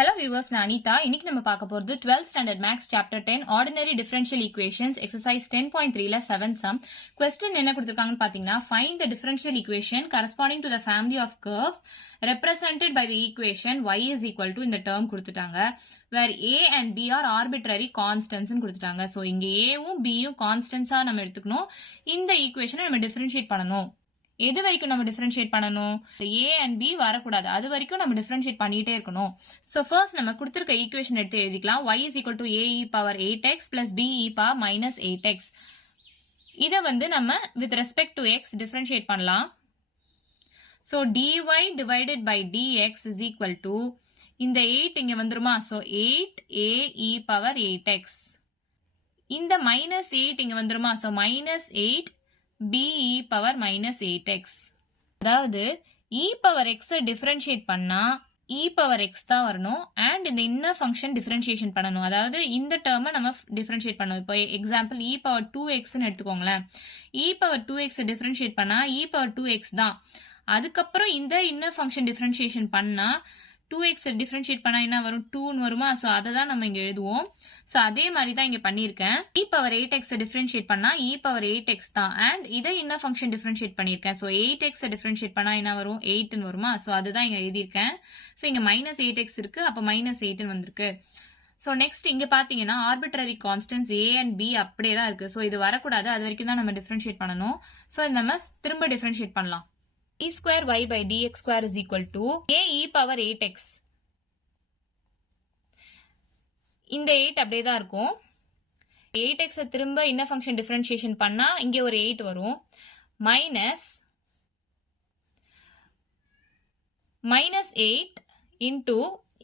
Hello viewers, நான் அனிதா. இன்னைக்கு நம்ம பார்க்க போறது 12th standard maths chapter 10 ordinary differential equations exercise 10.3ல 7th sum. Question என்ன கொடுத்திருக்காங்கன்னு பாத்தீங்கன்னா, find the differential equation corresponding to the family of curves represented by the equation y is equal to இந்த term கொடுத்துட்டாங்க. where a and b are arbitrary constants ன்னு கொடுத்துட்டாங்க. So இங்க a வும் b யும் constants ஆ நம்ம எடுத்துக்கணும். இந்த equation நம்ம differentiate பண்ணணும். எது வரைக்கும் நம்ம டிஃபரன்ஷியேட் பண்ணணும்? a and b வரக்கூடாது, அது வரைக்கும் நம்ம டிஃபரன்ஷியேட் பண்ணிட்டே இருக்கணும். ஸோ ஃபர்ஸ்ட் நம்ம கொடுத்துருக்க ஈக்குவேஷன் எடுத்து எழுதிக்கலாம். y is equal to ae power 8x plus be power minus 8x. இதை வந்து நம்ம with respect to x differentiate பண்ணலாம். So dy divided by dx is equal to இந்த 8 இங்க வந்துருமா? So 8ae power 8x. இந்த minus 8 இங்க வந்துருமா? So minus 8 be power minus 8x. அதாவது e power x டிஃபரன்ஷியேட் பண்ணா e power x தான் வரணும் and இந்த இன்னர் ஃபங்க்ஷன் டிஃபரன்ஷியேஷன் பண்ணணும். அதாவது இந்த டேர்மை நம்ம டிஃபரன்ஷியேட் பண்ணணும். இப்போ எக்ஸாம்பிள் e power 2x ன்னு எடுத்துக்கோங்களேன். e power 2x டிஃபரன்ஷியேட் பண்ணா e power 2x தான். அதுக்கப்புறம் இந்த இன்னர் ஃபங்க்ஷன் டிஃபரன்ஷியேஷன் பண்ணா 2x டிஃபரன்ஷியேட் பண்ணா என்ன வரும்? 2ன்னு வருமா? ஸோ அதை தான் நம்ம இங்க எழுதுவோம். ஸோ அதே மாதிரி தான் இங்க பண்ணியிருக்கேன். e power 8x டிஃபரன்ஷியேட் பண்ணா e power 8x தான் அண்ட் இதை இன்னர் ஃபங்க்ஷன் டிஃபரன்ஷியேட் பண்ணியிருக்கேன். ஸோ 8x டிஃபரன்ஷியேட் பண்ணா என்ன வரும்? 8ன்னு வருமா? ஸோ அதுதான் இங்க எழுதியிருக்கேன். ஸோ இங்க மைனஸ் 8x இருக்கு, அப்போ மைனஸ் 8ன்னு வந்திருக்கு. ஸோ நெக்ஸ்ட் இங்க பாத்தீங்கன்னா arbitrary constants a and b அப்படியே தான் இருக்கு. ஸோ இது வரக்கூடாது, அது வரைக்கும் தான் நம்ம டிஃபரன்ஷியேட் பண்ணணும். ஸோ நம்ம திரும்ப டிஃபரன்ஷியேட் பண்ணலாம். e square y by dx square is equal to ae power 8x. இந்த 8 அப்படியே தான் இருக்கும். 8x திரும்ப இன்னர் ஃபங்க்ஷன் டிஃபரன்ஷியேஷன் பண்ணா இங்க ஒரு 8 வரும். மைனஸ் 8 இன்டூ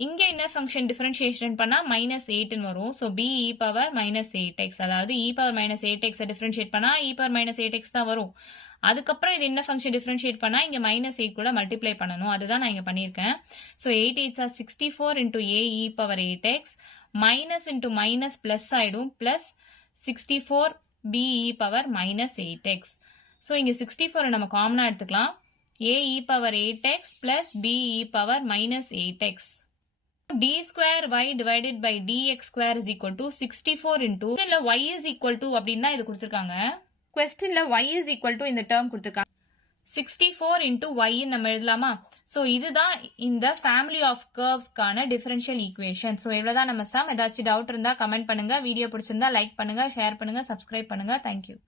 இங்க இன்னர் ஃபங்க்ஷன் டிஃபரன்ஷியேஷன் பண்ணா மைனஸ் 8ன்னு வரும். So b e power minus 8x. அதாவது e power minus 8x differentiate பண்ணா e பவர் மைனஸ் 8x தான் வரும். அதுக்கப்புறம் இது என்ன ஃபங்க்ஷன் டிஃபரன்ஷியேட் பண்ணா இங்க மைனஸ் 8 கூட மல்டிப்ளை பண்ணணும். அதுதான் நான் இங்க பண்ணியிருக்கேன். So 8 8s are 64 into a e power 8x minus into minus plus ஆயிடும். Plus 64 b e power minus 8x. So இங்க 64 நம்ம காமனா எடுத்துக்கலாம். a e power 8x plus b e power minus 8x. d square y divided by dx square is equal to 64 into இல்ல y is equal to அப்படின்னா இது கொடுத்திருக்காங்க. Questionல y is equal to இந்த term கொடுத்திருக்காங்க. 64 into y நம்ம எழுதலாமா? So இதுதான் இந்த family of curves கான differential equation. சோ இவ்வளவுதான் நம்ம sum. ஏதாச்சும் டவுட் இருந்தா கமெண்ட் பண்ணுங்க. வீடியோ பிடிச்சிருந்தா லைக் பண்ணுங்க, ஷேர் பண்ணுங்க, சப்ஸ்கிரைப் பண்ணுங்க. Thank you.